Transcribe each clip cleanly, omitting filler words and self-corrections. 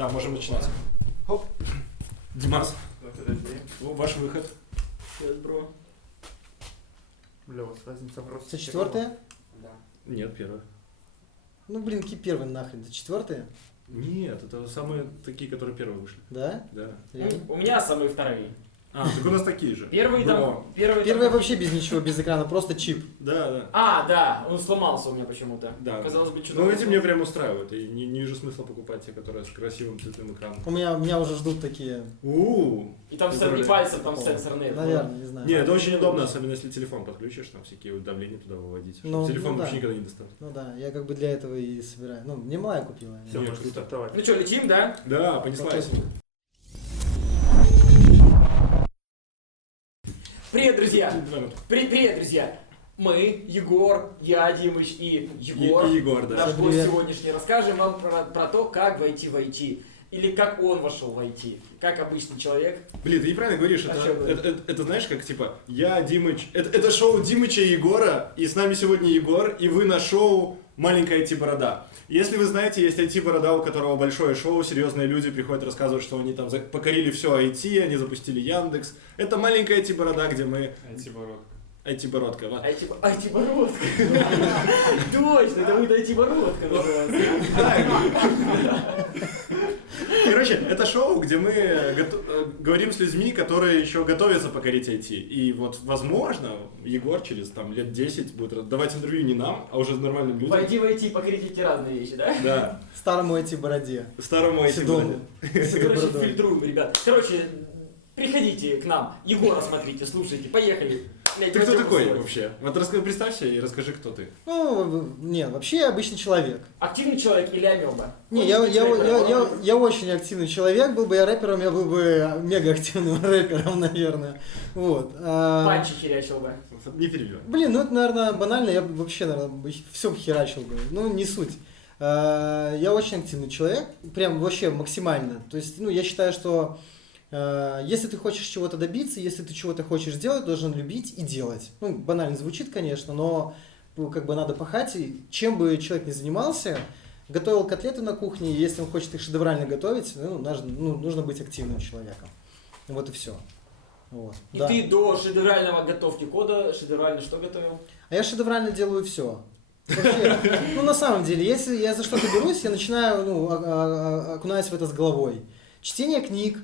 Да, можем начинать. Хоп. Димас, Подожди. ваш выход. Сейчас, бро. Бля, у вас разница просто. Это четвертое? Да. Нет, первое. Ну, блин, какие первые нахрен? Это четвертое? Нет, это самые такие, которые первые вышли. Да? Да. Реально? У меня самые вторые. А, так у нас такие же. Первый там. Но. Первое вообще без ничего, без экрана, просто чип. Да, да. А, да, он сломался у меня почему-то. Да. Казалось бы, что. Ну, эти мне прям устраивают. И не вижу смысла покупать те, которые с красивым цветным экраном. Меня уже ждут такие, У-у-у. И там не пальцем, там сенсор нет. наверное, не знаю. Не, это очень удобно, особенно если телефон подключишь, там всякие вот давления туда выводить. Чтобы Ну, телефон ну вообще да. никогда не достанет. Ну да, я как бы для этого и собираю. Ну, мне Майя купила. Всё, я- можно стартовать. Ну что, летим, да? Да, понеслась. Привет, друзья! Да, вот. Привет, друзья! Мы, Егор, я, Димыч и Егор. И Егор, да. Наш Всем гость привет. сегодняшний. Расскажем вам про то, как войти в IT. Или как он вошел в IT. Как обычный человек. Блин, ты неправильно говоришь, А это, чё говоришь? это знаешь, как типа, я Димыч, это шоу Димыча и Егора, и с нами сегодня Егор, и вы на шоу «Маленькая IT-борода». Если вы знаете, есть IT-борода, у которого большое шоу, серьезные люди приходят рассказывать, что они там покорили все IT, они запустили Яндекс. Это «Маленькая IT-борода», где мы... IT-бородка. IT-бородка, ладно. IT-бородка. Точно, это будет IT-бородка называется. Короче, это шоу, где мы говорим с людьми, которые еще готовятся покорить IT. И вот, возможно, Егор через там, лет 10 будет давать интервью не нам, а уже нормальным людям. Войти в IT, покорить эти разные вещи, да? Да, Старому эти бороде. старому Седому. IT-бороде. Седой Короче, бородой. фильтруем, ребят. Короче, приходите к нам. Егора смотрите, слушайте, поехали. Блядь, Ты кто пойдем такой посмотрим. вообще? Вот представься и расскажи, кто ты. Ну, не, вообще я обычный человек. Активный человек или амеба? Не, Хочешь быть рэпером? я очень активный человек, был бы я рэпером, я был бы мега активным рэпером, наверное. Вот. Панчи херячил бы. Не перебивай. Блин, ну это, наверное, банально, я бы вообще, наверное, все херачил бы. Ну, не суть. Я очень активный человек, прям вообще максимально. То есть, ну, я считаю, что если ты хочешь чего-то добиться, если ты чего-то хочешь сделать, должен любить и делать. Ну, банально звучит, конечно, но как бы надо пахать, и чем бы человек ни занимался, готовил котлеты на кухне, и если он хочет их шедеврально готовить, нужно быть активным человеком. Вот и все. Вот. И Да. ты до шедеврального готовки кода шедеврально что готовил? А я шедеврально делаю все. Вообще, ну на самом деле, если я за что-то берусь, я начинаю, окунаюсь в это с головой. Чтение книг,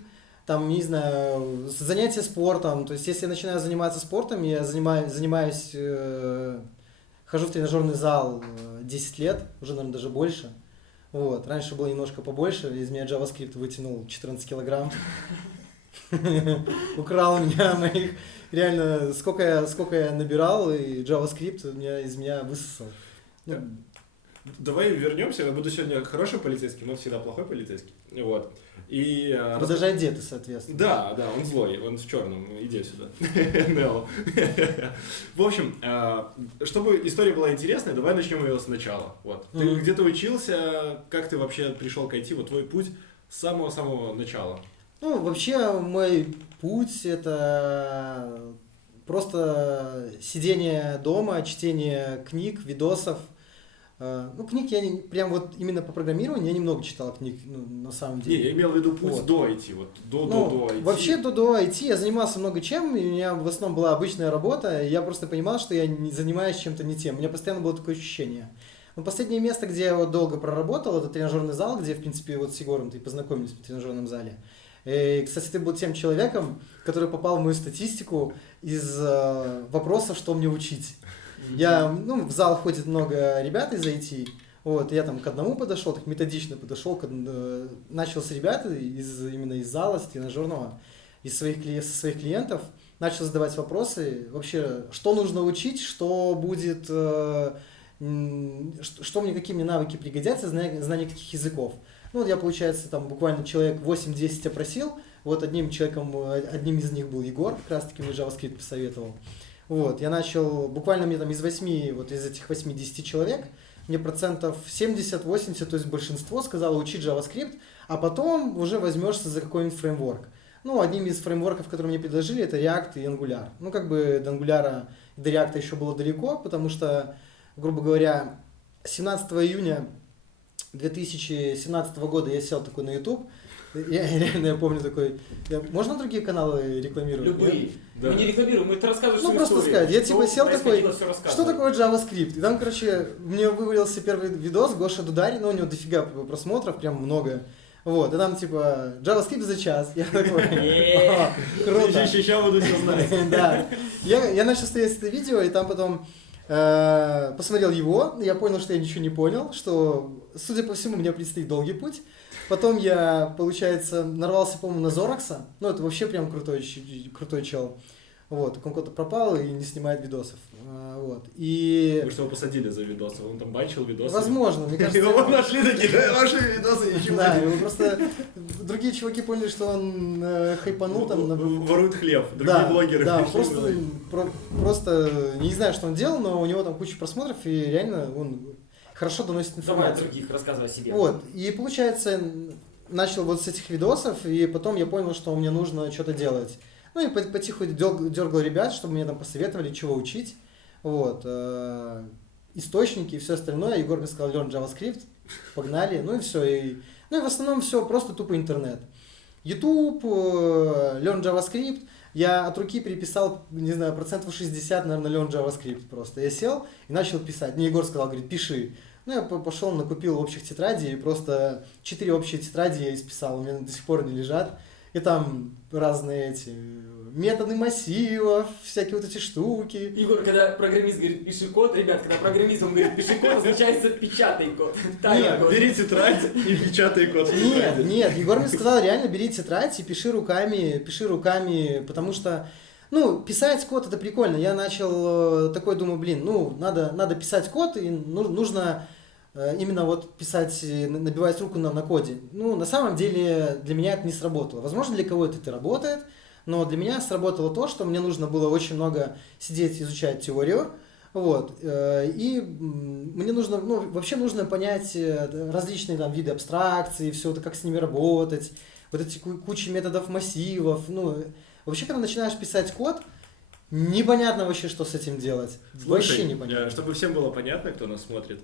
там, не знаю, занятия спортом. То есть, если я начинаю заниматься спортом, я занимаюсь, хожу в тренажерный зал 10 лет, уже, наверное, даже больше. Вот. Раньше было немножко побольше, из меня JavaScript вытянул 14 килограмм. Украл у меня моих, реально, сколько я набирал, и JavaScript из меня высосал. Ну, Давай вернемся. Я буду сегодня хорошим полицейским, он всегда плохой полицейский. Вот. И, вы даже одеты, соответственно. Да, он злой, он в черном. Иди сюда. Нео. В общем, чтобы история была интересной, давай начнем ее сначала. Вот. Ты где-то учился, как ты вообще пришел к IT, вот твой путь с самого-самого начала. Ну, вообще, мой путь – это просто сидение дома, чтение книг, видосов. Ну, книг я прям вот именно по программированию я немного читал книг, на самом деле. Не, я имел в виду путь Вот. до IT, вот до IT. Вообще до IT я занимался много чем, и у меня в основном была обычная работа, и я просто понимал, что я не занимаюсь чем-то не тем. У меня постоянно было такое ощущение. Но последнее место, где я вот долго проработал, это тренажерный зал, где, в принципе, вот с Егором-то и познакомились в тренажерном зале. И, кстати, ты был тем человеком, который попал в мою статистику из вопросов, что мне учить. В зал ходит много ребят из IT, вот, я там к одному подошел, так методично подошел, начал с ребят именно из зала, с тренажерного, со своих клиентов, начал задавать вопросы, вообще, что нужно учить, что будет, что мне, какие мне навыки пригодятся, знание каких языков. Ну, вот я, получается, там буквально человек 8-10 опросил, вот одним из них был Егор, как раз таки мне JavaScript посоветовал. Вот, я начал, буквально мне там из этих 80 человек, мне процентов 70-80, то есть большинство сказало учить JavaScript, а потом уже возьмешься за какой-нибудь фреймворк. Ну, одним из фреймворков, которые мне предложили, это React и Angular. Ну, как бы до Angular, до React еще было далеко, потому что, грубо говоря, 17 июня 2017 года я сел такой на YouTube. Я помню такой... Можно другие каналы рекламировать? Любые. Нет? Да. Мы не рекламируем, мы рассказываем Ну, свою просто историю. сказать. Я Что типа сел такой, происходило, всё рассказываем. что такое JavaScript? И там, короче, мне вывалился первый видос, Гоша Дударь, ну, у него дофига просмотров, прям много. Вот, и там типа JavaScript за час. Я такой, круто. Сейчас буду все знать. Да. Я начал смотреть это видео, и там потом посмотрел его, я понял, что я ничего не понял, что, судя по всему, мне предстоит долгий путь. Потом я, получается, нарвался, по-моему, на Зоракса. Ну, это вообще прям крутой чел. Вот, он куда-то пропал и не снимает видосов. Вот. И... Вы что, его посадили за видосы? Он там банчил видосы? Возможно, мне кажется... Его нашли такие, да, ваши видосы ничего Да, не... его просто другие чуваки поняли, что он хайпанул там... Ворует хлеб, другие блогеры Да, пришли, просто не знаю, что он делал, но у него там куча просмотров, и реально он хорошо доносит Давай информацию. других, рассказывай о себе. Вот, и получается, начал вот с этих видосов, и потом я понял, что мне нужно что-то делать. Ну и потихоньку дергал ребят, чтобы мне там посоветовали, чего учить. Вот. Источники и все остальное. Егор мне сказал, learn JavaScript, погнали. Ну и все. Ну и в основном все просто тупо интернет. YouTube, learn JavaScript. Я от руки переписал, не знаю, 60%, наверное, learn JavaScript просто. Я сел и начал писать. Мне Егор сказал, говорит, пиши. Ну, я пошел, накупил общих тетрадей, и просто 4 общие тетради я исписал, у меня до сих пор не лежат. И там разные эти методы массивов, всякие вот эти штуки. Егор, когда программист говорит, пиши код, ребят, когда программист он говорит, пиши код, означается печатай код. Нет, код. Бери тетрадь и печатай код. Нет, Егор мне сказал, реально бери тетрадь и пиши руками, потому что, ну, писать код это прикольно. Я начал такой, думаю, блин, ну, надо писать код, и нужно именно вот писать, набивать руку на коде. Ну, на самом деле, для меня это не сработало. Возможно, для кого-то это работает, но для меня сработало то, что мне нужно было очень много сидеть, изучать теорию, вот, и мне нужно, ну, вообще нужно понять различные там виды абстракции, все это, как с ними работать, вот эти кучи методов массивов, ну, вообще, когда начинаешь писать код, непонятно вообще, что с этим делать. Вообще непонятно. Чтобы всем было понятно, кто нас смотрит,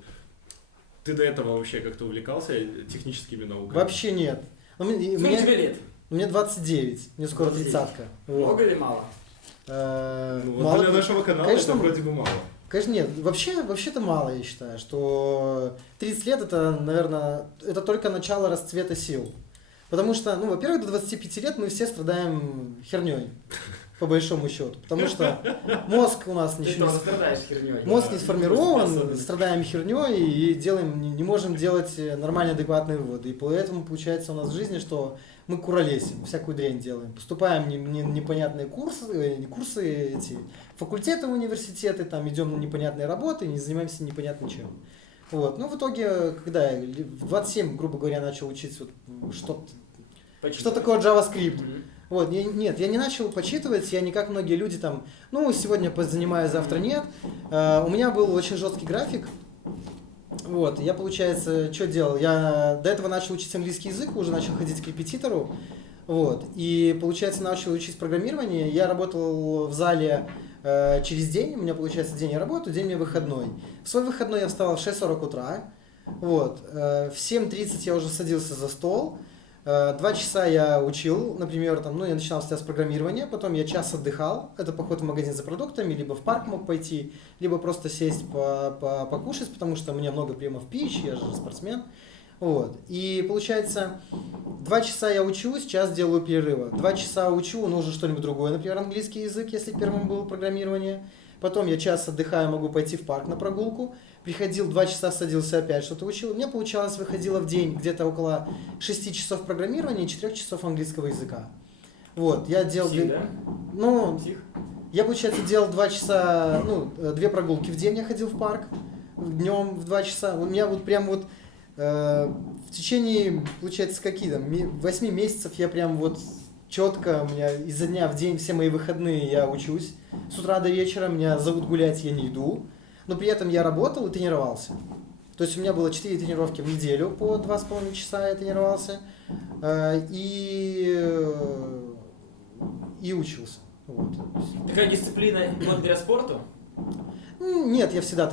ты до этого вообще как-то увлекался техническими науками? Вообще нет. Сколько тебе лет? Мне 29, мне скоро 30-ка. Много или мало? Ну, для нашего канала конечно, это вроде бы мало. Конечно, нет. Вообще-то мало, я считаю, что 30 лет это, наверное, это только начало расцвета сил. Потому что, ну, во-первых, до 25 лет мы все страдаем херней, по большому счету. Потому что мозг у нас Ты тоже страдаешь херней. мозг не сформирован, страдаем херней и не можем делать нормальные, адекватные выводы. И поэтому получается у нас в жизни, что мы куролесим, всякую дрянь делаем. Поступаем в непонятные курсы, эти факультеты, университеты, там идем на непонятные работы, не занимаемся непонятно чем. Вот. Ну, в итоге, когда я в 27, грубо говоря, начал учиться вот, что такое JavaScript. Вот, нет, я не начал почитывать, я не как многие люди там, ну, сегодня позанимаюсь, завтра нет. У меня был очень жесткий график. Вот, я, получается, что делал? Я до этого начал учить английский язык, уже начал ходить к репетитору. Вот, и, получается, начал учить программирование. Я работал в зале через день, у меня, получается, день я работаю, день у меня выходной. В свой выходной я вставал в 6:40 утра. Вот, в 7:30 я уже садился за стол. 2 часа я учил, например, там, ну, я начинал всегда с программирования, потом я час отдыхал, это поход в магазин за продуктами, либо в парк мог пойти, либо просто сесть покушать, потому что у меня много приемов пищи, я же спортсмен. Вот. И получается, 2 часа я учусь, час делаю перерыва. 2 часа учу, но уже что-нибудь другое, например, английский язык, если первым было программирование. Потом я час отдыхаю, могу пойти в парк на прогулку. Приходил, 2 часа садился, опять что-то учил. У меня получалось, выходило в день где-то около 6 часов программирования и 4 часов английского языка. Вот, я делал... Псих, да? Ну, Псих? я, получается, делал 2 часа, ну, 2 прогулки в день я ходил в парк. Днем в 2 часа. У меня вот прям вот в течение, получается, какие там, 8 месяцев я прям вот четко, у меня изо дня в день все мои выходные я учусь. С утра до вечера меня зовут гулять, я не иду. Но при этом я работал и тренировался. То есть у меня было 4 тренировки в неделю по 2,5 часа я тренировался. И учился. Вот. Такая дисциплина благодаря спорту? Нет, я всегда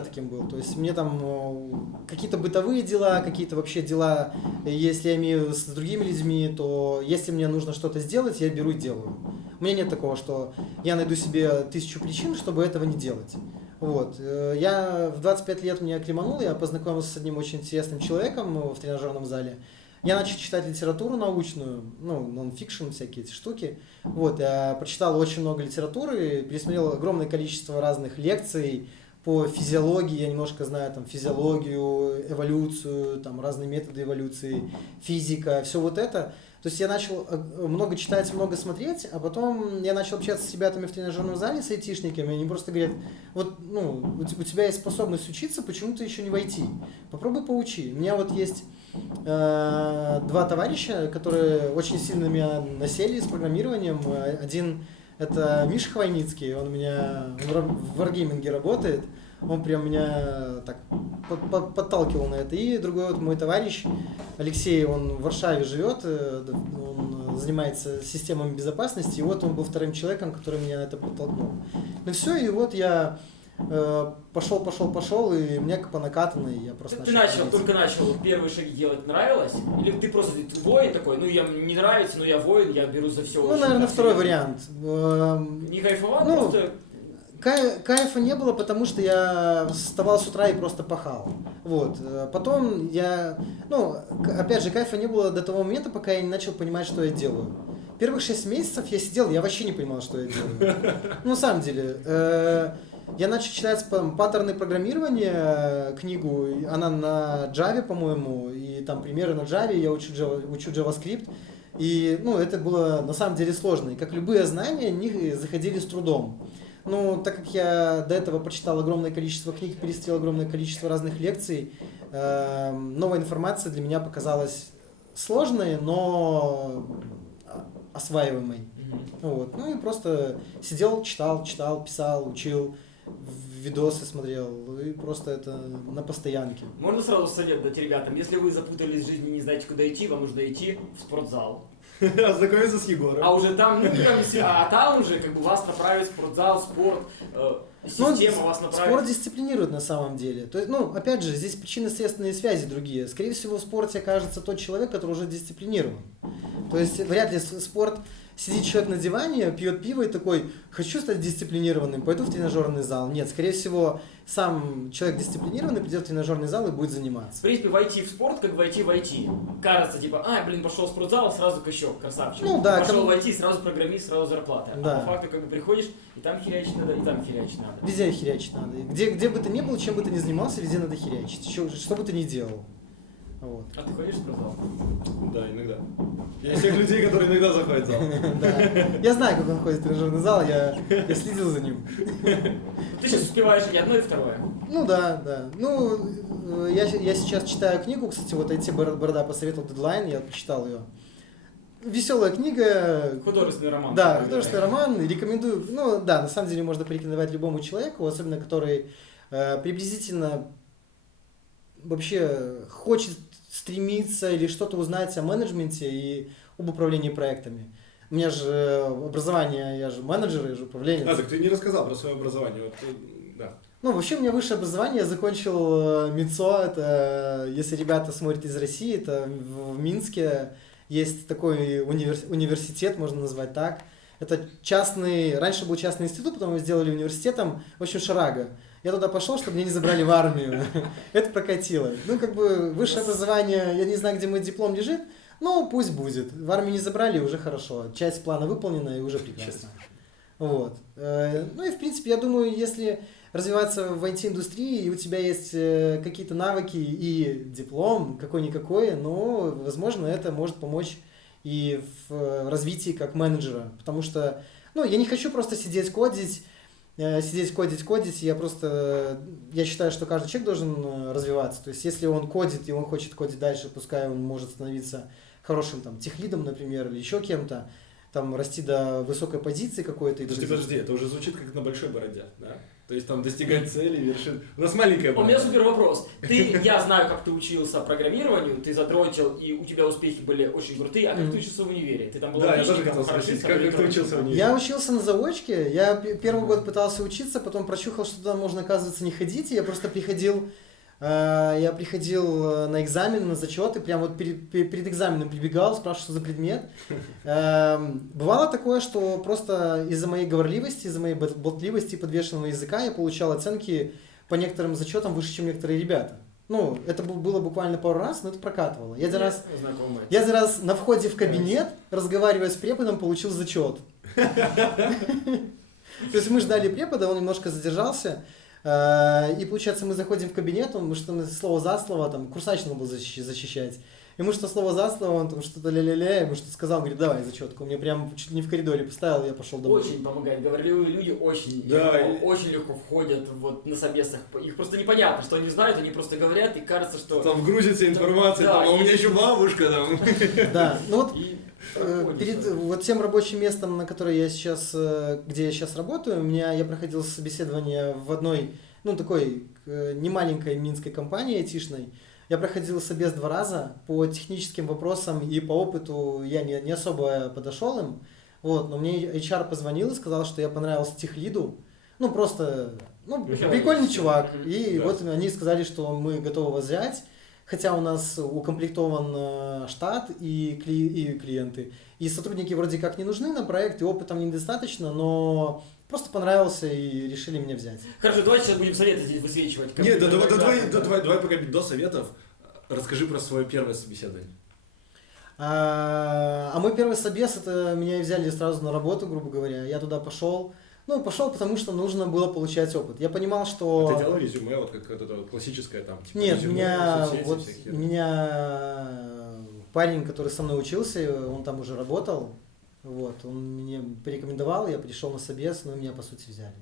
таким был. То есть мне там какие-то бытовые дела, какие-то вообще дела, если я имею с другими людьми, то если мне нужно что-то сделать, я беру и делаю. У меня нет такого, что я найду себе 1000 причин, чтобы этого не делать. Вот. Я в 25 лет меня климанул, я познакомился с одним очень интересным человеком в тренажерном зале. Я начал читать литературу научную, нон-фикшн, всякие эти штуки. Вот, я прочитал очень много литературы, пересмотрел огромное количество разных лекций по физиологии, я немножко знаю там физиологию, эволюцию, там разные методы эволюции, физика, все вот это. То есть я начал много читать, много смотреть, а потом я начал общаться с ребятами в тренажерном зале, с айтишниками, они просто говорят, вот, у тебя есть способность учиться, почему ты еще не войти? Попробуй поучи. У меня вот есть 2 товарища, которые очень сильно меня насели с программированием. Один это Миша Хвойницкий, он у меня в Wargaming работает, он прям меня так подталкивал на это. И другой вот мой товарищ Алексей, он в Варшаве живет, он занимается системами безопасности, и вот он был вторым человеком, который меня на это подтолкнул. Ну все, и вот я пошел, и мне по накатанной я просто только начал первые шаги делать, нравилось? Или ты просто воин такой, я не нравится, но я воин, я беру за все. Наверное, второй вариант. Не кайфовал, просто... Кайфа не было, потому что я вставал с утра и просто пахал. Вот. Потом опять же, кайфа не было до того момента, пока я не начал понимать, что я делаю. Первых 6 месяцев я сидел, я вообще не понимал, что я делаю. На самом деле. Я начал читать паттерны программирования, книгу, она на Java, по-моему, и там примеры на Java, я учу JavaScript. И это было на самом деле сложно. И как любые знания, они заходили с трудом. Так как я до этого прочитал огромное количество книг, пересмотрел огромное количество разных лекций, новая информация для меня показалась сложной, но осваиваемой. Вот. И просто сидел, читал, писал, учил, видосы смотрел, и просто это на постоянке. Можно сразу совет дать ребятам? Если вы запутались в жизни и не знаете, куда идти, вам нужно идти в спортзал. Ознакомиться с Егором. А уже там, там уже вас направить в спортзал, спорт, система вас направит. Спорт дисциплинирует на самом деле. То есть, опять же, здесь причинно-следственные связи другие. Скорее всего, в спорте окажется тот человек, который уже дисциплинирован. То есть, вряд ли спорт... Сидит человек на диване, пьет пиво и такой, хочу стать дисциплинированным, пойду в тренажерный зал. Нет, скорее всего, сам человек дисциплинированный придет в тренажерный зал и будет заниматься. В принципе, войти в спорт, как войти в IT. Кажется, пошел в спортзал, сразу качок, красавчик. Пошел в IT, сразу программист, сразу зарплата. Да. А по факту, приходишь, и там херячить надо, и там херячить надо. Везде херячить надо. Где бы ты ни был, чем бы ты ни занимался, везде надо херячить. Что бы ты ни делал. Вот. А ты ходишь в спортзал? Да, иногда. Я из тех людей, которые иногда заходят в зал. Я знаю, как он ходит в тренажерный зал, я следил за ним. Ты сейчас успеваешь и одно, и второе. Да. Я сейчас читаю книгу, кстати, вот IT-борода посоветовал Дедлайн, я почитал ее. Веселая книга. Художественный роман. Да, художественный роман. Рекомендую. На самом деле можно порекомендовать любому человеку, особенно который приблизительно вообще хочет стремиться или что-то узнать о менеджменте и об управлении проектами. У меня же образование, я же менеджер, я же управленец. Так ты не рассказал про свое образование. Вот, да. Вообще у меня высшее образование, я закончил МИЦО, это, если ребята смотрят из России, это в Минске есть такой университет, можно назвать так. Это раньше был частный институт, потом его сделали университетом, в общем, Шарага. Я туда пошел, чтобы меня не забрали в армию. Это прокатило. Высшее образование, я не знаю, где мой диплом лежит, но пусть будет. В армию не забрали, уже хорошо. Часть плана выполнена, и уже прекрасно. Вот. И в принципе, я думаю, если развиваться в IT-индустрии, и у тебя есть какие-то навыки и диплом, какой-никакой, возможно, это может помочь и в развитии как менеджера. Потому что, я не хочу просто сидеть кодить, я считаю, что каждый человек должен развиваться. То есть, если он кодит, и он хочет кодить дальше, пускай он может становиться хорошим техлидом, например, или еще кем-то, расти до высокой позиции какой-то. Подожди, это уже звучит как на большой бороде, да? То есть там достигать цели, вершин. У нас маленькая база. У меня супер вопрос. Я знаю, как ты учился программированию, ты задротил, и у тебя успехи были очень крутые, а как ты учился в универе? Ты там был да, отличником, я тоже хотел спросить, как ты учился в универе? Я учился на заочке, я первый год пытался учиться, потом прочухал, что туда можно, оказывается, не ходить, и я просто приходил на экзамен, на зачеты, прям вот перед экзаменом прибегал, спрашивал, что за предмет. Бывало такое, что просто из-за моей говорливости, из-за моей болтливости и подвешенного языка я получал оценки по некоторым зачетам выше, чем некоторые ребята. Ну, это было буквально пару раз, но это прокатывало. Я один раз на входе в кабинет, разговаривая с преподом, получил зачет. То есть мы ждали препода, он немножко задержался. И получается, мы заходим в кабинет, он что-то слово за слово, там, курсач надо было защищать. И мы что слово за слово, он там что-то ля-ля-ля, ему что-то сказал, говорит, давай зачетку. Мне прям чуть ли не в коридоре поставил, я пошел домой. Очень помогает. Говорливые люди очень легко входят вот на собесах. Их просто непонятно, что они знают, они просто говорят, и кажется, что... Там грузится информация, да, там, а у меня еще бабушка там. Да, ну вот перед вот тем рабочим местом, на которое я сейчас, где я сейчас работаю, я проходил собеседование в одной, ну такой немаленькой минской компании айтишной. Я проходил собес 2 раза, по техническим вопросам и по опыту я не особо подошел им, вот, но мне HR позвонил и сказал, что я понравился техлиду, ну просто, прикольный чувак, и вот они сказали, что мы готовы вас взять, хотя у нас укомплектован штат и клиенты, и сотрудники вроде как не нужны на проект, и опыта мне недостаточно, но... Просто понравился и решили меня взять. Хорошо, давайте сейчас будем советы здесь высвечивать. Нет, давай пока до советов. Расскажи про свое первое собеседование. А мой первый собес, это меня взяли сразу на работу, грубо говоря. Я туда пошел. Ну, пошел, потому что нужно было получать опыт. Я понимал, что... Ты делал резюме, вот как это классическое там? Типа, нет, резюме, меня парень, который со мной учился, он там уже работал. Вот, он мне порекомендовал, я пришел на собес, но меня по сути взяли.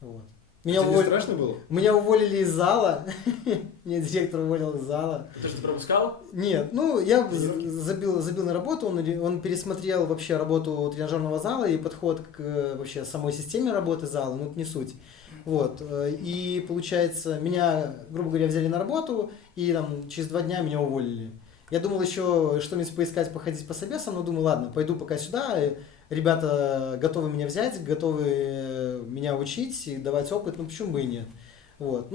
Вот. Не страшно было? Меня уволили из зала. Меня директор уволил из зала. Ты что, пропускал? Нет, я забил на работу, он пересмотрел вообще работу тренажерного зала и подход к вообще самой системе работы зала, но это не суть. Вот. И получается, меня, грубо говоря, взяли на работу, и там через 2 дня меня уволили. Я думал еще что-нибудь поискать, походить по собесам, но думаю, ладно, пойду пока сюда, ребята готовы меня взять, готовы меня учить и давать опыт, почему бы и нет. Вот.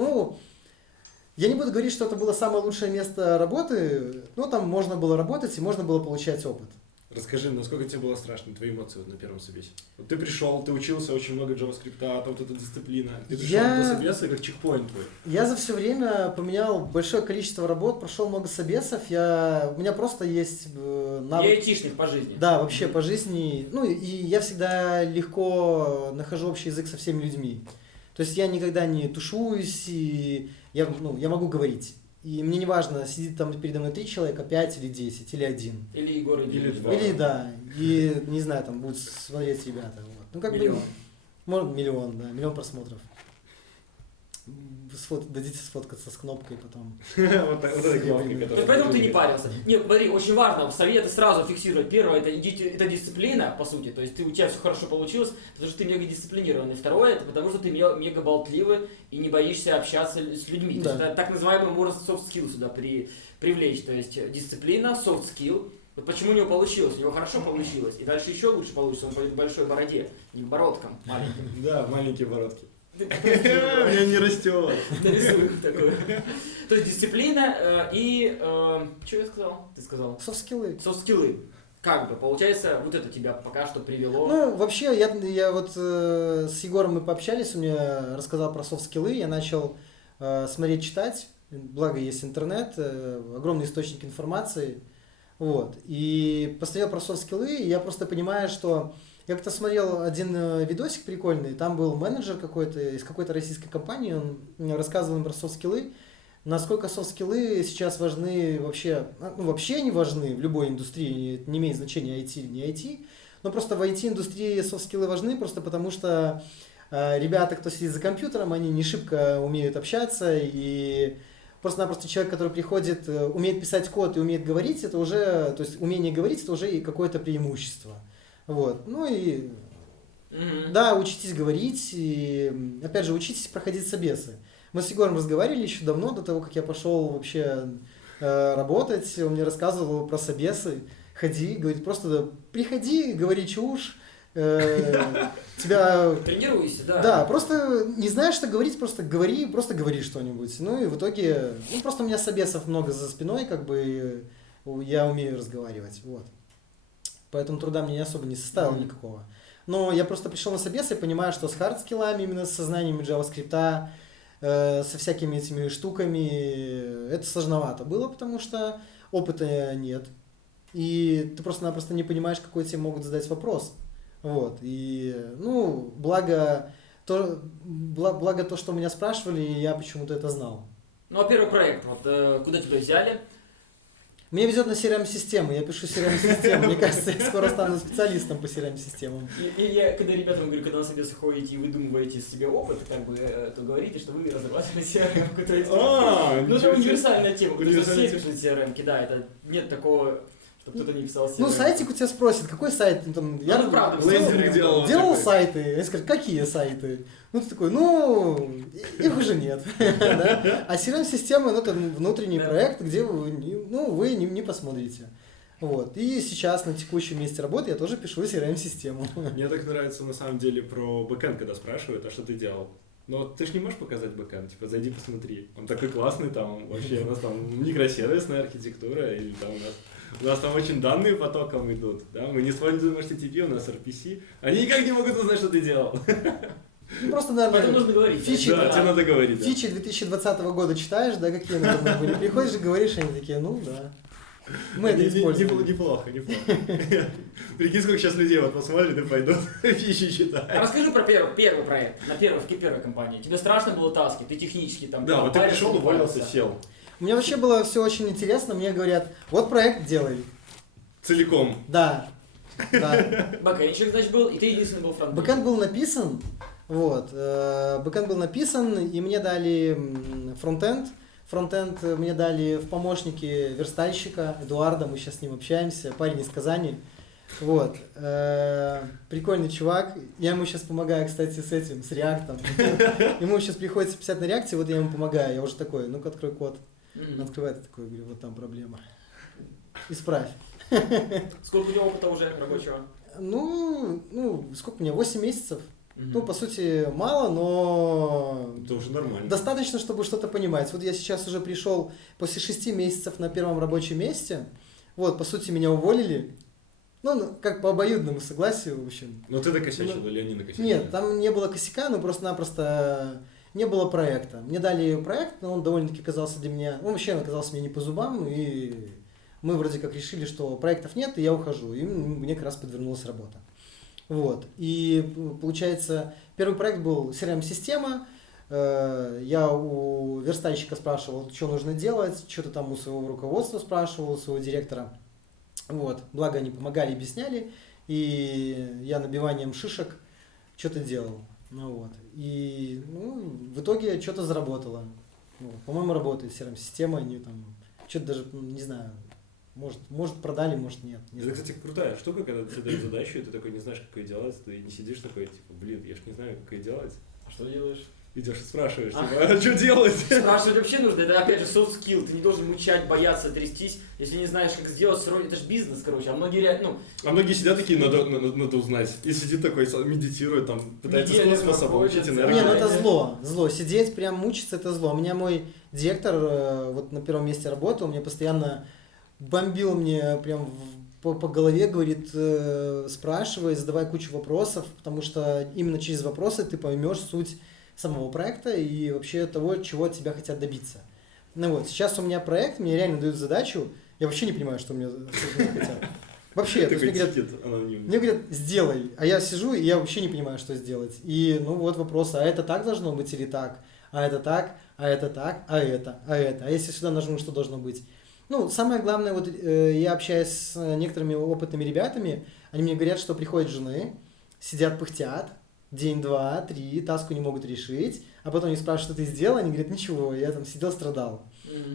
Я не буду говорить, что это было самое лучшее место работы, но там можно было работать и можно было получать опыт. Расскажи, насколько тебе было страшно, твои эмоции на первом собесе? Вот ты пришел, ты учился очень много JavaScript, там вот эта дисциплина. Ты пришел на собесы, как чекпоинт твой. Я за все время поменял большое количество работ, прошел много собесов. У меня просто есть навык. Я айтишник по жизни. Да, вообще по жизни. И я всегда легко нахожу общий язык со всеми людьми. То есть я никогда не тушуюсь, и я могу говорить. И мне не важно, сидит там передо мной 3 человека, 5 или 10, или 1. Или Егор, или 2. Или да. И не знаю, там будут смотреть ребята. Вот. Миллион. Может, миллион, да, 1 миллион просмотров. Дадите сфоткаться с кнопкой потом. Вот этой кнопкой. Поэтому ты не парился. Нет, смотри, очень важно, советы сразу фиксировать. Первое, это дисциплина, по сути. То есть у тебя все хорошо получилось, потому что ты мега дисциплинированный. Второе, это потому что ты мега болтливый и не боишься общаться с людьми. Да. То есть это так называемый можно soft skill сюда привлечь. То есть дисциплина, soft skill. Вот почему у него получилось? У него хорошо получилось. И дальше еще лучше получится. Он пойдет в большой бороде, не к бородкам маленьким. Да, маленькие бородки. У меня не растет. Нарисуй такое. То есть дисциплина и... Что я сказал? Ты сказал? Софт-скиллы. Софт-скиллы. Как бы, получается, вот это тебя пока что привело... Вообще, я вот с Егором мы пообщались, он мне рассказал про софт-скиллы, я начал смотреть, читать, благо есть интернет, огромный источник информации, вот. И посмотрел про софт-скиллы, и я просто понимаю, что... Я как-то смотрел один видосик прикольный, там был менеджер какой-то из какой-то российской компании, он рассказывал им про софт-скиллы, насколько софт-скиллы сейчас важны вообще, вообще не важны в любой индустрии, не имеет значения IT или не IT, но просто в IT-индустрии софт-скиллы важны просто потому, что ребята, кто сидит за компьютером, они не шибко умеют общаться, и просто-напросто человек, который приходит, умеет писать код и умеет говорить, это уже, то есть умение говорить, это уже и какое-то преимущество. Вот. Да, учитесь говорить, и, опять же, учитесь проходить собесы. Мы с Егором разговаривали еще давно, до того, как я пошел вообще работать, он мне рассказывал про собесы. Ходи, говорит, просто приходи, говори чушь, тебя... Тренируйся, да. Да, просто не знаешь, что говорить, просто говори что-нибудь. Ну и в итоге, ну просто у меня собесов много за спиной, как бы я умею разговаривать, вот. Поэтому труда мне особо не составило никакого. Но я просто пришел на собес и понимаю, что с хардскиллами, именно с сознанием JavaScript, со всякими этими штуками, это сложновато было, потому что опыта нет. И ты просто-напросто не понимаешь, какой тебе могут задать вопрос. Вот. И, ну, благо то, что меня спрашивали, я почему-то это знал. Ну, а первый проект, вот куда тебя взяли? Мне везет на CRM-системы, я пишу CRM-системы. Мне кажется, я скоро стану специалистом по CRM-системам. И я, когда ребятам говорю, когда на собесы ходите и выдумываете себе опыт, как бы, то говорите, что вы разрабатывали CRM-ку. Ну, это универсальная тема, потому что все пишут CRM-ки, да, это нет такого... Чтобы кто-то не писал CRM. Ну, сайтик у тебя спросит, какой сайт? Ну, там, я правда, делал сайты. Я скажу, какие сайты? Ну, ты такой, ну, их уже нет. Да? А CRM-система, ну, это внутренний проект, где вы не посмотрите. Вот. И сейчас на текущем месте работы я тоже пишу CRM-систему. Мне так нравится на самом деле про бэкэнд, когда спрашивают, а что ты делал? Но ты ж не можешь показать бэкэнд, типа, зайди посмотри. Он такой классный, там вообще у нас там микросервисная архитектура, или там у нас там очень данные потоком идут, да, мы не используем HTTP, у нас RPC, они никак не могут узнать, что ты делал. Ну, просто, наверное, нужно говорить. Фичи, да, тебе надо говорить. Фичи 2020 года читаешь, да, какие они были. Приходишь и говоришь, они такие, ну да. Мы это используем. Неплохо. Прикинь, сколько сейчас людей вот посмотрят и пойдут фичи читать. Расскажи про первый проект, в первой компании. Тебе страшно было таски, ты технически там... Да, вот ты пришел, уволился, сел. У меня вообще было все очень интересно, мне говорят, вот проект делай. Целиком. Да. Бэкэндчик, значит, был, и ты единственный был фронтенд. Бэкэнд был написан, вот, и мне дали фронтенд. Фронтенд мне дали в помощники верстальщика Эдуарда, мы сейчас с ним общаемся, парень из Казани. Вот. Прикольный чувак. Я ему сейчас помогаю, кстати, с React. Ему сейчас приходится писать на React, вот я ему помогаю. Я уже такой, ну-ка открой код. Он открывает, такой, говорю, вот там проблема. Исправь. Сколько у тебя опыта уже рабочего? Ну, сколько мне, 8 месяцев. Ну, по сути, мало, но... Это уже нормально. Достаточно, чтобы что-то понимать. Вот я сейчас уже пришел после 6 месяцев на первом рабочем месте. Вот, по сути, меня уволили. Ну, как по обоюдному согласию, в общем. Но ты накосячил или они накосячили? Нет, там не было косяка, но просто-напросто не было проекта. Мне дали проект, но он довольно-таки казался для меня... Он вообще оказался мне не по зубам, и мы вроде как решили, что проектов нет, и я ухожу. И мне как раз подвернулась работа. Вот. И получается, первый проект был CRM-система. Я у верстальщика спрашивал, что нужно делать, что-то там у своего руководства спрашивал, у своего директора. Вот. Благо они помогали, объясняли. И я набиванием шишек что-то делал. Ну, вот. И в итоге что-то заработало. Вот. По-моему, работает CRM-система. Они там что-то даже, не знаю, может продали, может нет. Не это, знаю. кстати, крутая штука, когда ты задаешь задачу, и ты такой не знаешь, как ее делать, ты не сидишь такой, типа, блин, я ж не знаю, как ее делать. А что делаешь? Идешь и спрашиваешь, типа, а что делать? Спрашивать вообще нужно, это опять же soft skill, ты не должен мучать, бояться, трястись, если не знаешь, как сделать, все равно, это же бизнес, короче, а многие реально, А многие сидят такие, надо узнать, и сидит такой, медитирует, там, пытается с космоса получить энергию. Не, ну это зло, сидеть прям мучиться, это зло. У меня мой директор, вот на первом месте работал, мне постоянно бомбил мне прям по голове, говорит, спрашивай, задавай кучу вопросов, потому что именно через вопросы ты поймешь суть самого проекта и вообще того, чего от тебя хотят добиться. Ну вот, сейчас у меня проект, мне реально дают задачу, я вообще не понимаю, что мне хотят. Вообще, то есть мне говорят, сделай, а я сижу, и я вообще не понимаю, что сделать. И, ну вот вопрос, а это так должно быть или так? А это так, а это так, а это. А если сюда нажму, что должно быть? Ну, самое главное, вот я общаюсь с некоторыми опытными ребятами, они мне говорят, что приходят жены, сидят, пыхтят, день, два, три, таску не могут решить, а потом они спрашивают, что ты сделал, они говорят, ничего, я там сидел, страдал.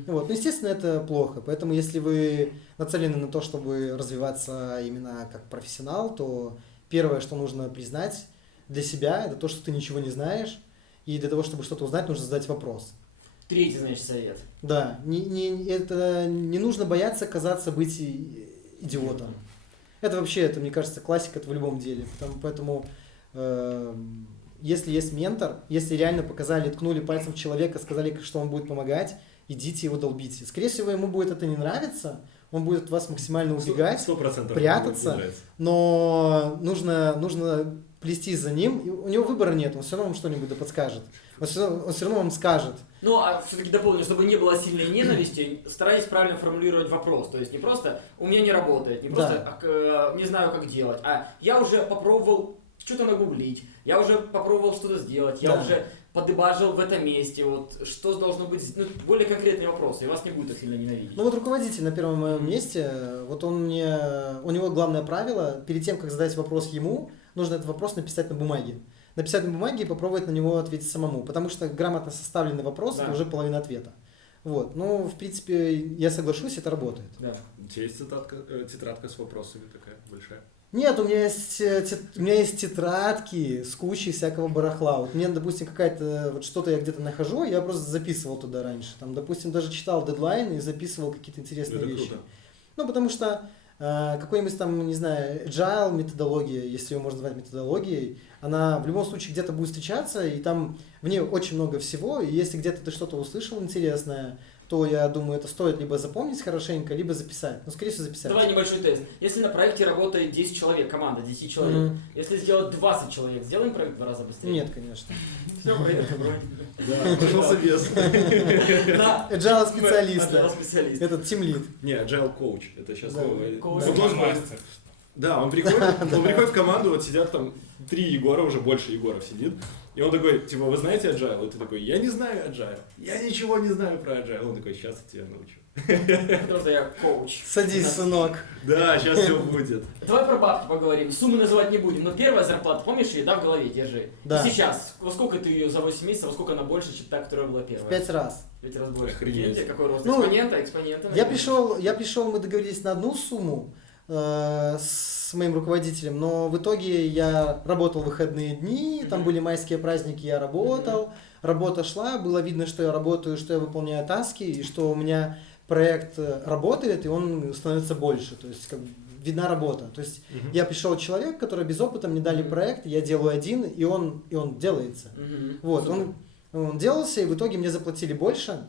Вот. Ну, естественно, это плохо, поэтому если вы нацелены на то, чтобы развиваться именно как профессионал, то первое, что нужно признать, для себя, это то, что ты ничего не знаешь, и для того, чтобы что-то узнать, нужно задать вопрос. Третий, значит, совет. Да, это не нужно бояться казаться быть идиотом. Это вообще, это, мне кажется, классика это в любом деле. Поэтому если есть ментор, если реально показали, ткнули пальцем в человека, сказали, что он будет помогать, идите его долбите. Скорее всего, ему будет это не нравиться, он будет от вас максимально убегать, 100% прятаться, но нужно плестись за ним, и у него выбора нет, он все равно вам что-нибудь да подскажет. Он все равно вам скажет. Ну, а все-таки дополню, чтобы не было сильной ненависти, старайтесь правильно формулировать вопрос. То есть не просто «у меня не работает», не просто «не знаю, как делать», а «я уже попробовал что-то нагуглить, я уже попробовал что-то сделать, я уже подебажил в этом месте, вот что должно быть, ну, более конкретный вопрос, и вас не будет так сильно ненавидеть». Ну вот руководитель на первом моем месте, вот у него главное правило, перед тем, как задать вопрос ему, нужно этот вопрос написать на бумаге. Написать на бумаге и попробовать на него ответить самому, потому что грамотно составленный вопрос это уже половина ответа. Вот, ну, в принципе, я соглашусь, это работает. Да. У тебя есть тетрадка с вопросами такая большая? Нет, у меня есть тетрадки с кучей всякого барахла. Вот мне, допустим, какая-то, вот что-то я где-то нахожу, я просто записывал туда раньше. Там, допустим, даже читал дедлайн и записывал какие-то интересные вещи. Круто. Ну, потому что какой-нибудь там, не знаю, agile методология, если ее можно назвать методологией, она в любом случае где-то будет встречаться, и там в ней очень много всего, и если где-то ты что-то услышал интересное, то, я думаю, это стоит либо запомнить хорошенько, либо записать. Ну, скорее всего, записать. Давай небольшой тест. Если на проекте работает 10 человек, команда 10 человек, если сделать 20 человек, сделаем проект в 2 раза быстрее? Нет, конечно. Все, проект Да, пошел собес. Agile специалист. специалист. Этот тимлид. Не, agile coach. Это сейчас Да, новое. coach. Ну, тоже Мастер. Да, он приходит в команду, вот сидят там 3 Егора, уже больше Егоров сидит. И он такой, типа, вы знаете agile? И ты такой, я не знаю agile. Я ничего не знаю про agile. Он такой, сейчас я тебя научу. Потому что я коуч. Садись, сынок. Да, сейчас все будет. Давай про бабки поговорим. Суммы называть не будем, но первая зарплата, помнишь ее, да, в голове держи. Да. И сейчас, во сколько ты ее за 8 месяцев, во сколько она больше, чем та, которая была первая? 5 раз. 5 раз больше. Охренеть. Прикиньте, какой рост? Ну, Экспонента. Я пришел, мы договорились на одну сумму с моим руководителем, но в итоге я работал в выходные дни, там были майские праздники, я работал, работа шла, было видно, что я работаю, что я выполняю таски, и что у меня проект работает, и он становится больше, то есть как бы видна работа. То есть я пришел человек, который без опыта, мне дали проект, я делаю один, и он делается. Вот, он делался, и в итоге мне заплатили больше.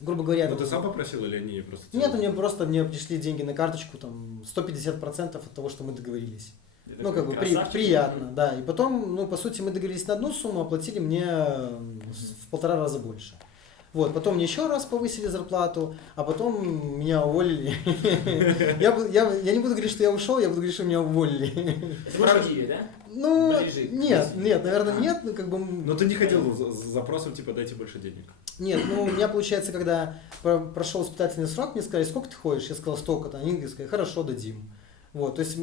Грубо говоря... Ну ты сам попросил или они просто... Нет, мне пришли деньги на карточку, там, 150% от того, что мы договорились. Ну, как бы, приятно, да. И потом, ну, по сути, мы договорились на одну сумму, оплатили мне в 1,5 раза больше. Вот, потом мне еще раз повысили зарплату, а потом меня уволили. Я не буду говорить, что я ушел, я буду говорить, что меня уволили. Это правдивее, да? Ну, Ближе. нет, наверное, нет, ну, как бы... Но ты не ходил с запросом, типа, дайте больше денег. Нет, ну, у меня получается, когда прошел испытательный срок, мне сказали, сколько ты ходишь? Я сказал, столько-то. Они сказали, хорошо, дадим. Вот, то есть,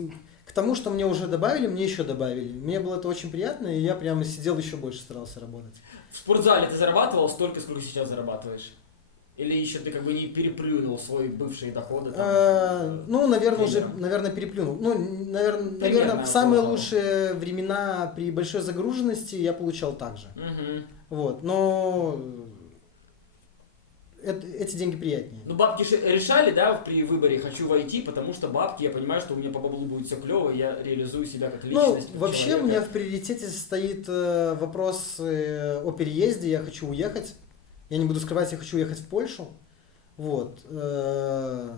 к тому, что мне уже добавили, мне еще добавили. Мне было это очень приятно, и я прямо сидел еще больше старался работать. В спортзале ты зарабатывал столько, сколько сейчас зарабатываешь? Или еще ты как бы не переплюнул свои бывшие доходы? Ну, наверное, переплюнул. Ну, наверное, в самые лучшие времена при большой загруженности я получал так же. Вот, но эти деньги приятнее. Ну, бабки решали, да, при выборе «хочу войти», потому что бабки, я понимаю, что у меня по баблу будет все клево, я реализую себя как личность. Ну, вообще человека. у меня в приоритете стоит вопрос о переезде, я хочу уехать. Я не буду скрывать, я хочу уехать в Польшу. Вот. Ну,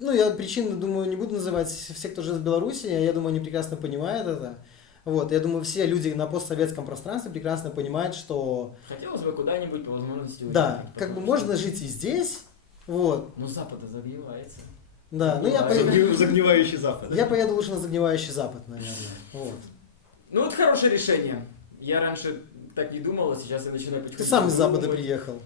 я причины, думаю, не буду называть. Все, кто живет в Беларуси, я думаю, они прекрасно понимают это. Вот. Я думаю, все люди на постсоветском пространстве прекрасно понимают, что... Хотелось бы куда-нибудь по возможности уехать. Да, как бы можно жить и здесь. Вот. Но Запад загнивается. Да, ну я поеду... Загнивающий Запад. Я поеду лучше на загнивающий Запад, наверное. Вот. Ну, это хорошее решение. Я раньше так не думал, а сейчас я начинаю потихоньку... Ты сам из Запада думать. приехал.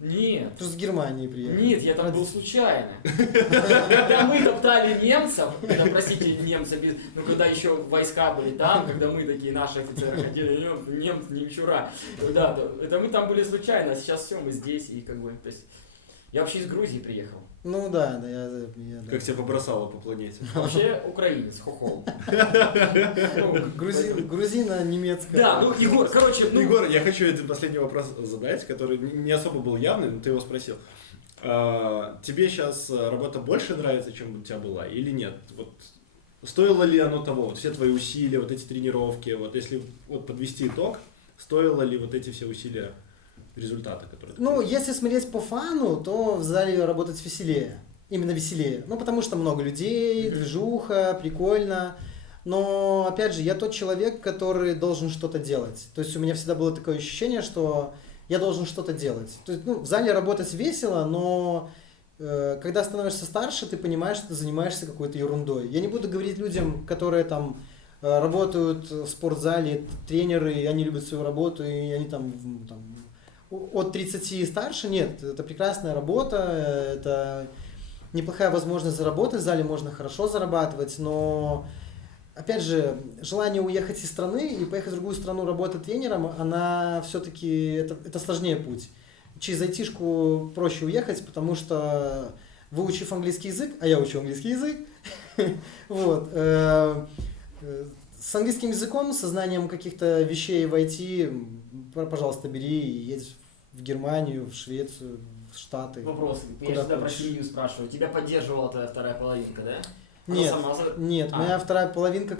Нет. Ты с Германии приехал. Нет, я там был случайно. Когда мы топтали немцев, когда, простите, немцы, ну когда еще войска были там, когда мы такие наши офицеры ходили, немцы, не мчура. Да, это мы там были случайно, а сейчас все, мы здесь и как бы, то есть, Я вообще из Грузии приехал. Ну да, да. Как тебя побросало по планете. Вообще украинец, хохол. Грузина немецкая. Да, ну, Егор, короче, ну... Егор, я хочу этот последний вопрос задать, который не особо был явный, но ты его спросил. Тебе сейчас работа больше нравится, чем у тебя была, или нет? Вот стоило ли оно того? Вот все твои усилия, вот эти тренировки, вот если вот подвести итог, стоило ли вот эти все усилия результата, которые ты Ну, получил? если смотреть по фану, то в зале работать веселее. Именно веселее. Ну, потому что много людей, движуха, прикольно. Но, опять же, я тот человек, который должен что-то делать. То есть у меня всегда было такое ощущение, что я должен что-то делать. То есть, ну, в зале работать весело, но когда становишься старше, ты понимаешь, что ты занимаешься какой-то ерундой. Я не буду говорить людям, которые там работают в спортзале, тренеры, и они любят свою работу, и они там от 30 и старше. Нет, это прекрасная работа, это неплохая возможность заработать, в зале можно хорошо зарабатывать, но, опять же, желание уехать из страны и поехать в другую страну работать тренером, она все-таки, это сложнее путь. Через айтишку проще уехать, потому что, выучив английский язык, а я учу английский язык, вот, с английским языком, со знанием каких-то вещей в IT, пожалуйста, бери и едь в Германию, в Швецию, в Штаты. Вопрос, я Куда всегда про хочешь. семью спрашиваю. Тебя поддерживала твоя вторая половинка, да? Она Нет, сама нет, моя вторая половинка,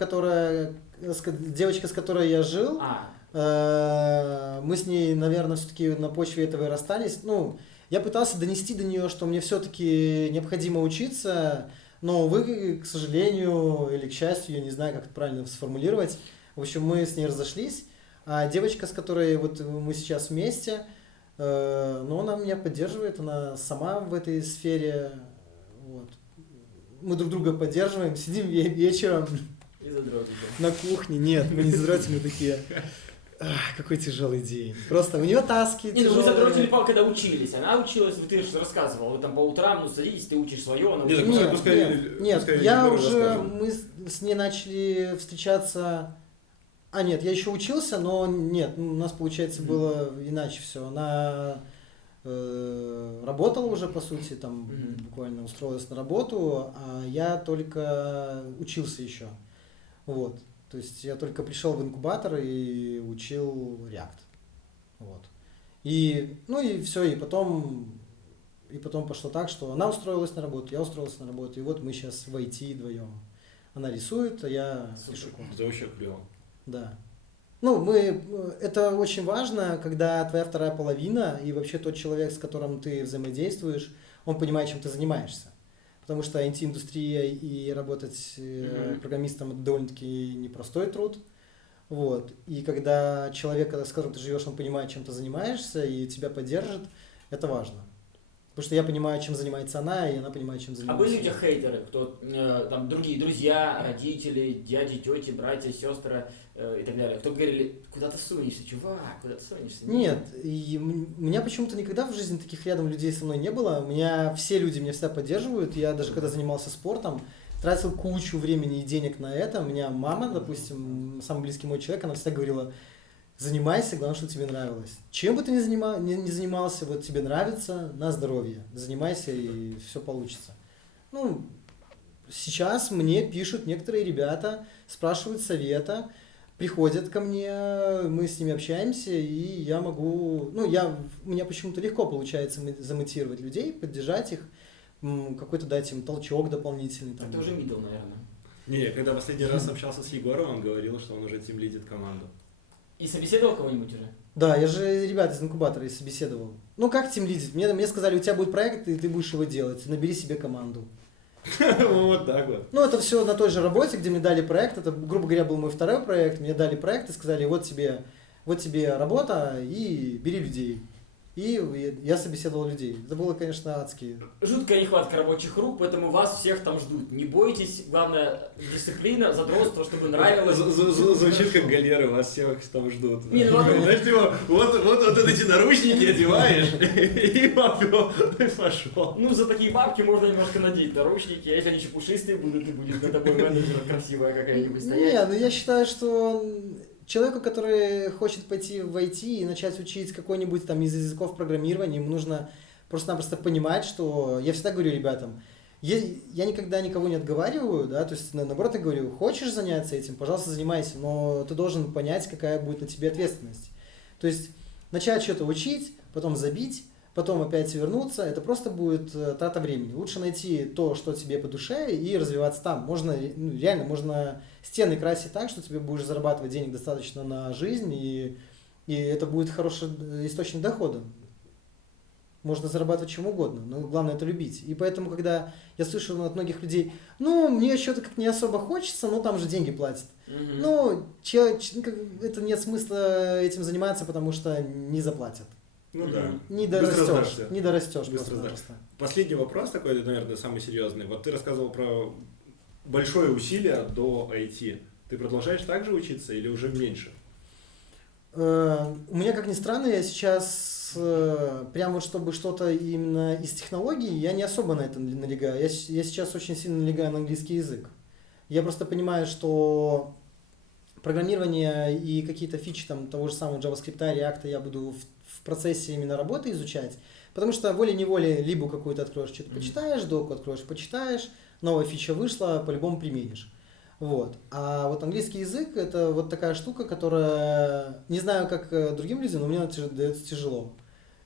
девочка, с которой я жил, мы с ней, наверное, все-таки на почве этого и расстались. Ну, я пытался донести до нее, что мне все-таки необходимо учиться, но, увы, к сожалению, или к счастью, я не знаю, как это правильно сформулировать. В общем, мы с ней разошлись. А девочка, с которой вот мы сейчас вместе, ну, она меня поддерживает, она сама в этой сфере. Вот. Мы друг друга поддерживаем, сидим вечером И задротики. на кухне. Нет, мы не задротим, мы такие... Какой тяжелый день. Просто у нее таски Не, ну вы тяжелые. задротили, когда учились. Она училась, ты же рассказывал, вы там по утрам, ну садитесь, ты учишь свое, она Нет, учит. Нет, пускай я Егор уже, расскажет. мы с ней начали встречаться. Нет, я еще учился, но нет, у нас, получается, было иначе все. Она работала уже, по сути, там буквально устроилась на работу, а я только учился еще. Вот. То есть я только пришел в инкубатор и учил React. Вот. И, ну и все, и потом пошло так, что она устроилась на работу, я устроился на работу, и вот мы сейчас в IT вдвоем. Она рисует, а я пишу код. Это вообще клево. Да. Ну, это очень важно, когда твоя вторая половина и вообще тот человек, с которым ты взаимодействуешь, он понимает, чем ты занимаешься. Потому что IT-индустрия и работать программистом это довольно-таки непростой труд. Вот. И когда человек, с которым ты живешь, он понимает, чем ты занимаешься и тебя поддержит, это важно. Потому что я понимаю, чем занимается она, и она понимает, чем А занимается были у я. тебя хейтеры, кто там другие друзья, родители, дяди, тети, братья, сестры и так далее? Кто говорили, куда ты сунешься, чувак, куда ты сунешься? Нет, и у меня почему-то никогда в жизни таких рядом людей со мной не было. У меня все люди меня всегда поддерживают. Я даже когда занимался спортом, тратил кучу времени и денег на это. У меня мама, допустим, самый близкий мой человек, она всегда говорила: занимайся, главное, чтобы тебе нравилось. Чем бы ты ни занимался, вот тебе нравится, на здоровье. Занимайся, и все получится. Ну, сейчас мне пишут некоторые ребята, спрашивают совета, приходят ко мне, мы с ними общаемся, и я могу... Ну, у меня почему-то легко получается замотивировать людей, поддержать их, какой-то дать им толчок дополнительный. Там. Это уже мидл, наверное. Не, я когда последний раз общался с Егором, он говорил, что он уже тимлидит команду. И собеседовал кого-нибудь уже? Да, я же ребят из инкубатора и собеседовал. Ну, как тимлидить? Мне сказали, у тебя будет проект, и ты будешь его делать, набери себе команду. Вот так вот. Ну, это все на той же работе, где мне дали проект. Это, грубо говоря, был мой второй проект. Мне дали проект и сказали, вот тебе работа, и бери людей. И я собеседовал людей. Это было, конечно, адски. Жуткая нехватка рабочих рук, поэтому вас всех там ждут. Не бойтесь, главное, дисциплина, задротство, чтобы нравилось. Звучит как галеры, вас всех там ждут. Не, ну ладно. Знаешь, типа, вот эти наручники одеваешь, и пошел. Ну, за такие бабки можно немножко надеть наручники, а если они еще пушистые будут, и будет над тобой менеджер красивая какая-нибудь стоять. Не, ну я считаю, что человеку, который хочет пойти в IT и начать учить какой-нибудь там из языков программирования, ему нужно просто-напросто понимать, что я всегда говорю ребятам, я никогда никого не отговариваю, да, то есть наоборот я говорю, хочешь заняться этим, пожалуйста, занимайся, но ты должен понять, какая будет на тебе ответственность. То есть начать что-то учить, потом забить, потом опять вернуться, это просто будет трата времени. Лучше найти то, что тебе по душе, и развиваться там. Можно, ну, реально, можно стены красить так, что тебе будешь зарабатывать денег достаточно на жизнь, и это будет хороший источник дохода. Можно зарабатывать чем угодно, но главное это любить. И поэтому, когда я слышу от многих людей, ну, мне что-то как не особо хочется, но там же деньги платят. Ну, это нет смысла этим заниматься, потому что не заплатят. Ну да. Не дорастешь просто-напросто. Последний вопрос такой, наверное, самый серьезный. Вот ты рассказывал про большое усилие до IT. Ты продолжаешь так же учиться или уже меньше? У меня, как ни странно, я сейчас прям вот чтобы что-то именно из технологий, я не особо на это налегаю. Я сейчас очень сильно налегаю на английский язык. Я просто понимаю, что программирование и какие-то фичи там, того же самого JavaScript, React я буду в процессе именно работы изучать, потому что волей-неволей либо какую-то откроешь, что-то почитаешь, доку откроешь, почитаешь, новая фича вышла, по-любому применишь. Вот. А вот английский язык это вот такая штука, которая, не знаю, как другим людям, но мне дается тяжело.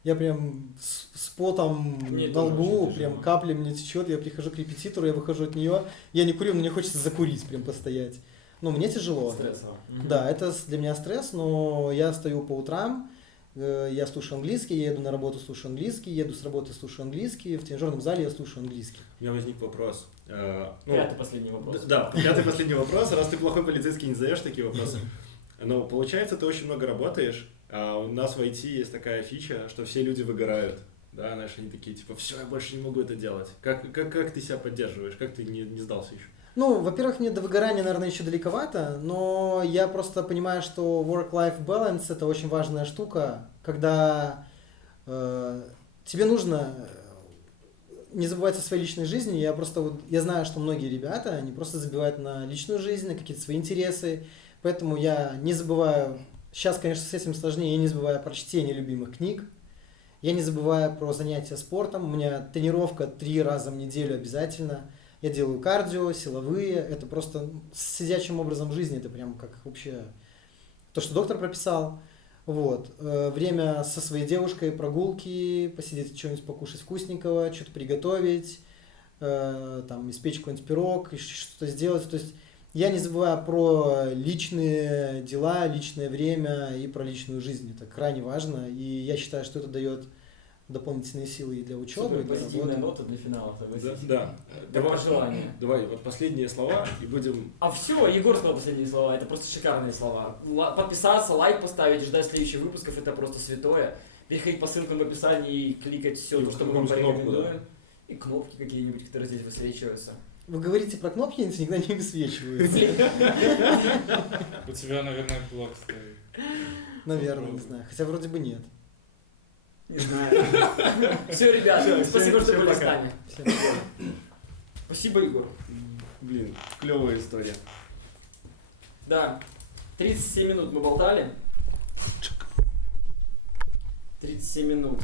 Я прям с потом на лбу, прям капля мне течет, я прихожу к репетитору, я выхожу от нее, я не курю, но мне хочется закурить, прям постоять. Ну, мне тяжело. Стрессово. Да, это для меня стресс, но я встаю по утрам, я слушаю английский, я еду на работу, слушаю английский, еду с работы, слушаю английский, в тренажерном зале я слушаю английский. У меня возник вопрос. Пятый последний вопрос. Да, пятый последний вопрос. Раз ты плохой полицейский, не задаешь такие вопросы. Но получается, ты очень много работаешь, а у нас в IT есть такая фича, что все люди выгорают. Да, знаешь, они такие, типа, все, я больше не могу это делать. Как ты себя поддерживаешь? Как ты не сдался еще? Ну, во-первых, мне до выгорания, наверное, еще далековато, но я просто понимаю, что work-life balance это очень важная штука, когда тебе нужно не забывать о своей личной жизни. Я знаю, что многие ребята, они просто забивают на личную жизнь, на какие-то свои интересы, поэтому я не забываю, сейчас, конечно, с этим сложнее, я не забываю про чтение любимых книг, я не забываю про занятия спортом, у меня тренировка 3 раза в неделю обязательно. Я делаю кардио, силовые, это просто с сидячим образом жизни, это прям как вообще то, что доктор прописал. Вот. Время со своей девушкой, прогулки, посидеть что-нибудь покушать вкусненького, что-то приготовить, там, испечь какой-нибудь пирог, что-то сделать. То есть я не забываю про личные дела, личное время и про личную жизнь. Это крайне важно, и я считаю, что это дает дополнительные силы и для учебы, и для позитивная работы. нота для финала, согласись. Да. Давай желание. Давай, вот последние слова и будем... А все, Егор сказал последние слова, это просто шикарные слова. Подписаться, лайк поставить, ждать следующих выпусков, это просто святое. Переходить по ссылкам в описании и кликать все, И что мы вам кнопку, порекомендуем. И кнопки какие-нибудь, которые здесь высвечиваются. Вы говорите про кнопки, они никогда не высвечиваются. У тебя, наверное, блок стоит. Наверное, не знаю. Хотя вроде бы нет. Не знаю. Все, ребят, спасибо, что были с пока. нами. Всем привет. Спасибо, Егор. Блин, клевая история. Да, 37 минут мы болтали. 37 минут.